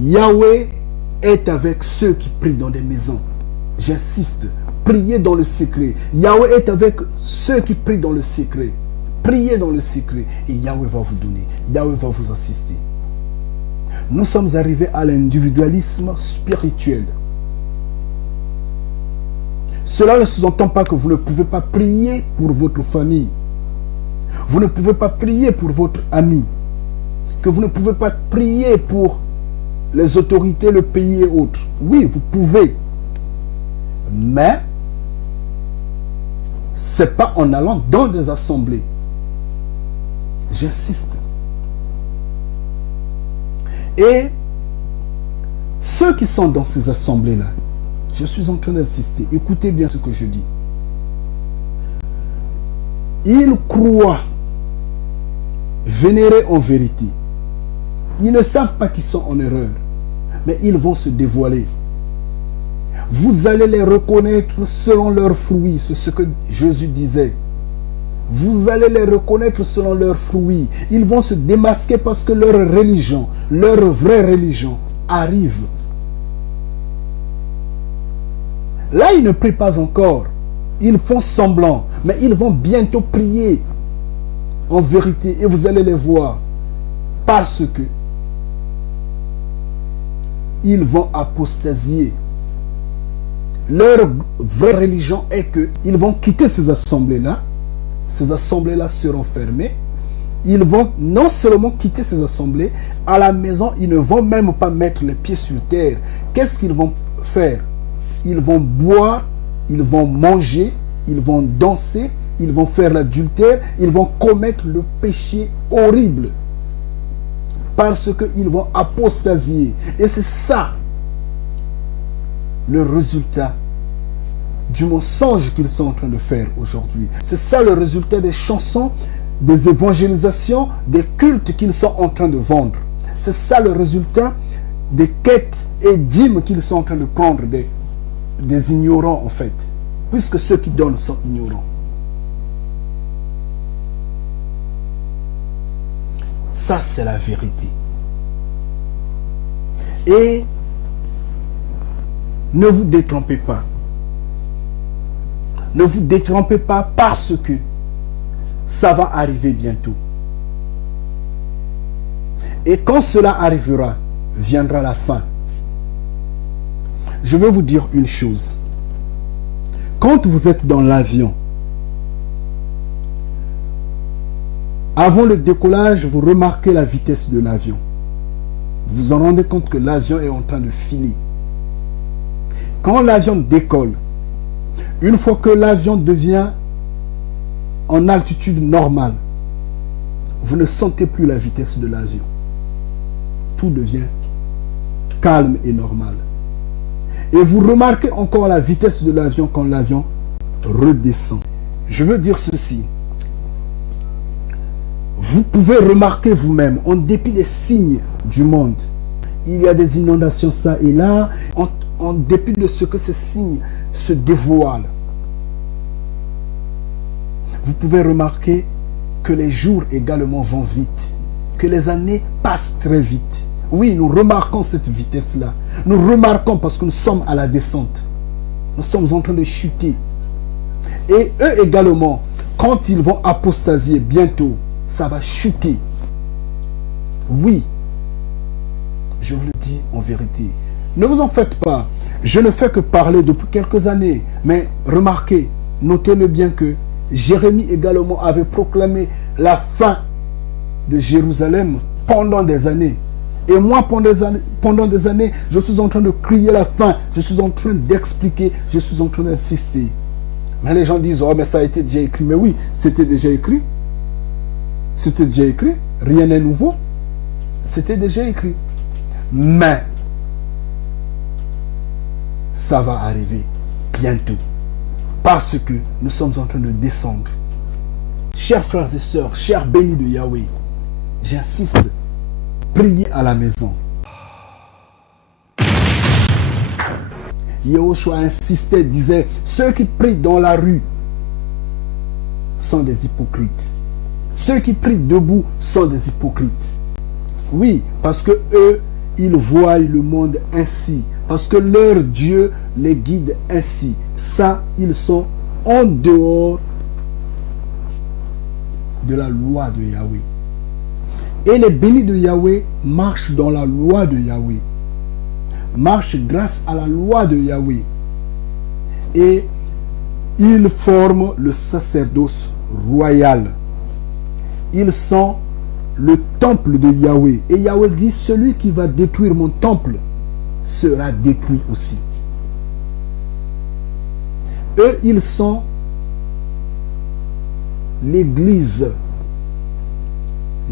Yahweh est avec ceux qui prient dans des maisons. J'insiste, priez dans le secret. Yahweh est avec ceux qui prient dans le secret. Priez dans le secret et Yahweh va vous donner. Yahweh va vous assister. Nous sommes arrivés à l'individualisme spirituel. Cela ne sous-entend pas que vous ne pouvez pas prier pour votre famille. Vous ne pouvez pas prier pour votre ami. Que vous ne pouvez pas prier pour les autorités, le pays et autres. Oui, vous pouvez. Mais, ce n'est pas en allant dans des assemblées. J'insiste. Et ceux qui sont dans ces assemblées-là, je suis en train d'insister, écoutez bien ce que je dis. Ils croient vénérer en vérité. Ils ne savent pas qu'ils sont en erreur, mais ils vont se dévoiler. Vous allez les reconnaître selon leurs fruits, c'est ce que Jésus disait. Vous allez les reconnaître selon leurs fruits. Ils vont se démasquer parce que leur religion, leur vraie religion, arrive. Là, ils ne prient pas encore. Ils font semblant, mais ils vont bientôt prier en vérité et vous allez les voir. Parce que ils vont apostasier. Leur vraie religion est qu'ils vont quitter ces assemblées-là. Ces assemblées-là seront fermées. Ils vont non seulement quitter ces assemblées, à la maison, ils ne vont même pas mettre les pieds sur terre. Qu'est-ce qu'ils vont faire? Ils vont boire, ils vont manger, ils vont danser, ils vont faire l'adultère, ils vont commettre le péché horrible. Parce qu'ils vont apostasier. Et c'est ça le résultat du mensonge qu'ils sont en train de faire aujourd'hui. C'est ça le résultat des chansons, des évangélisations, des cultes qu'ils sont en train de vendre. C'est ça le résultat des quêtes et dîmes qu'ils sont en train de prendre des ignorants en fait. Puisque ceux qui donnent sont ignorants. Ça c'est la vérité. Et ne vous détrompez pas. Ne vous détrompez pas parce que ça va arriver bientôt. Et quand cela arrivera, viendra la fin. Je vais vous dire une chose. Quand vous êtes dans l'avion, avant le décollage, vous remarquez la vitesse de l'avion. Vous vous en rendez compte que l'avion est en train de filer. Quand l'avion décolle, une fois que l'avion devient en altitude normale, vous ne sentez plus la vitesse de l'avion. Tout devient calme et normal. Et vous remarquez encore la vitesse de l'avion quand l'avion redescend. Je veux dire ceci. Vous pouvez remarquer vous-même, en dépit des signes du monde, il y a des inondations ça et là, en dépit de ce que ces signes se dévoilent. Vous pouvez remarquer que les jours également vont vite, que les années passent très vite. Oui, nous remarquons cette vitesse-là. Nous remarquons parce que nous sommes à la descente. Nous sommes en train de chuter. Et eux également, quand ils vont apostasier bientôt, ça va chuter. Oui, je vous le dis en vérité. Ne vous en faites pas. Je ne fais que parler depuis quelques années. Mais remarquez, notez-le bien que Jérémie également avait proclamé la fin de Jérusalem pendant des années. Et moi, pendant des années, je suis en train de crier la fin. Je suis en train d'expliquer. Je suis en train d'insister. Mais les gens disent, oh, mais ça a été déjà écrit. Mais oui, c'était déjà écrit. C'était déjà écrit. Rien n'est nouveau. C'était déjà écrit. Mais, ça va arriver bientôt. Parce que nous sommes en train de descendre. Chers frères et sœurs, chers bénis de Yahweh, j'insiste, priez à la maison. Yahushua insistait, disait, ceux qui prient dans la rue sont des hypocrites. Ceux qui prient debout sont des hypocrites. Oui, parce que eux, ils voient le monde ainsi, parce que leur Dieu les guide ainsi. Ça, ils sont en dehors de la loi de Yahweh. Et les bénis de Yahweh marchent dans la loi de Yahweh, marchent grâce à la loi de Yahweh. Et ils forment le sacerdoce royal. Ils sont le temple de Yahweh. Et Yahweh dit, celui qui va détruire mon temple sera détruit aussi. Eux, ils sont l'église,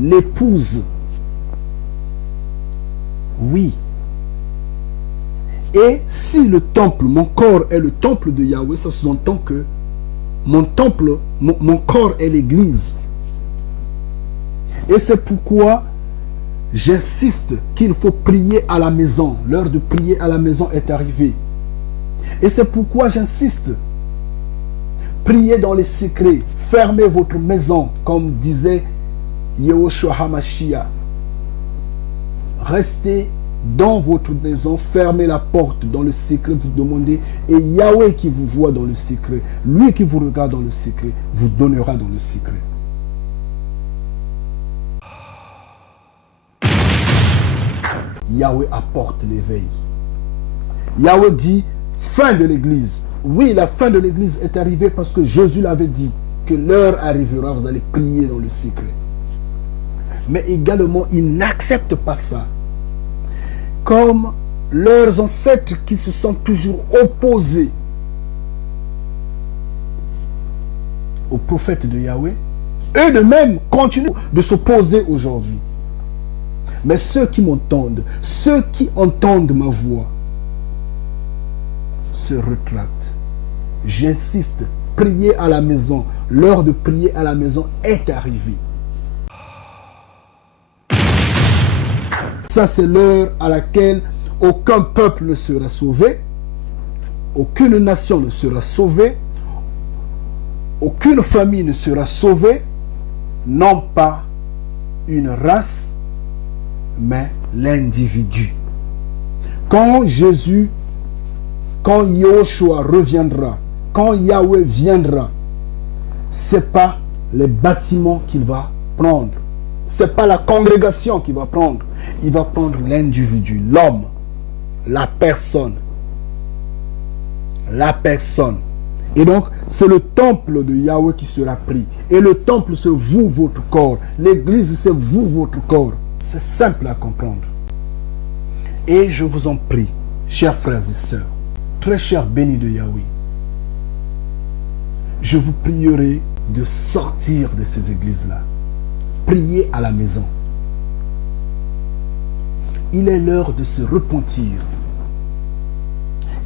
l'épouse. Oui. Et si le temple, mon corps est le temple de Yahweh, ça sous-entend que mon temple, mon corps est l'église. Et c'est pourquoi j'insiste qu'il faut prier à la maison. L'heure de prier à la maison est arrivée. Et c'est pourquoi j'insiste. Priez dans les secrets. Fermez votre maison, comme disait Yehoshua HaMashiach. Restez dans votre maison, fermez la porte dans le secret, vous demandez, et Yahweh qui vous voit dans le secret, lui qui vous regarde dans le secret, vous donnera dans le secret. Yahweh apporte l'éveil. Yahweh dit, fin de l'église. Oui, la fin de l'église est arrivée parce que Jésus l'avait dit, que l'heure arrivera, vous allez prier dans le secret. Mais également, ils n'acceptent pas ça. Comme leurs ancêtres qui se sont toujours opposés aux prophètes de Yahweh, eux de même continuent de s'opposer aujourd'hui. Mais ceux qui m'entendent, ceux qui entendent ma voix, se rétractent. J'insiste, prier à la maison. L'heure de prier à la maison est arrivée. Ça, c'est l'heure à laquelle aucun peuple ne sera sauvé, aucune nation ne sera sauvée, aucune famille ne sera sauvée, non pas une race, mais l'individu. Quand Jésus, quand Yahushua reviendra, quand Yahweh viendra, ce n'est pas les bâtiments qu'il va prendre, ce n'est pas la congrégation qu'il va prendre. Il va prendre l'individu, l'homme, la personne. La personne. Et donc, c'est le temple de Yahweh qui sera pris. Et le temple, c'est vous, votre corps. L'église, c'est vous, votre corps. C'est simple à comprendre. Et je vous en prie, chers frères et sœurs, très chers bénis de Yahweh, je vous prierai de sortir de ces églises-là. Priez à la maison. Il est l'heure de se repentir.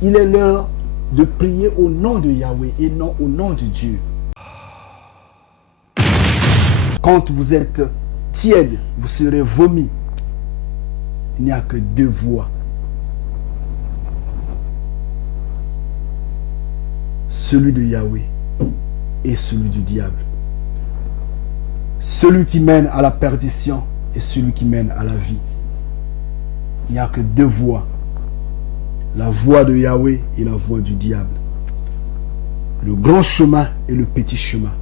Il est l'heure de prier au nom de Yahweh et non au nom de Dieu. Quand vous êtes tiède, vous serez vomi. Il n'y a que deux voies. Celui de Yahweh et celui du diable. Celui qui mène à la perdition et celui qui mène à la vie. Il n'y a que deux voies. La voie de Yahweh et la voie du diable. Le grand chemin et le petit chemin.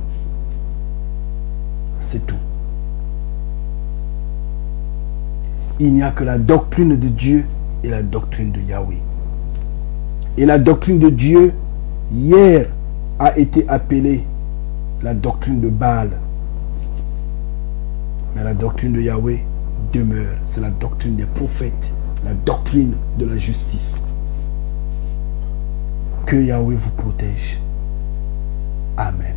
C'est tout. Il n'y a que la doctrine de Dieu et la doctrine de Yahweh. Et la doctrine de Dieu, hier, a été appelée la doctrine de Baal. Mais la doctrine de Yahweh demeure. C'est la doctrine des prophètes, la doctrine de la justice. Que Yahweh vous protège. Amen.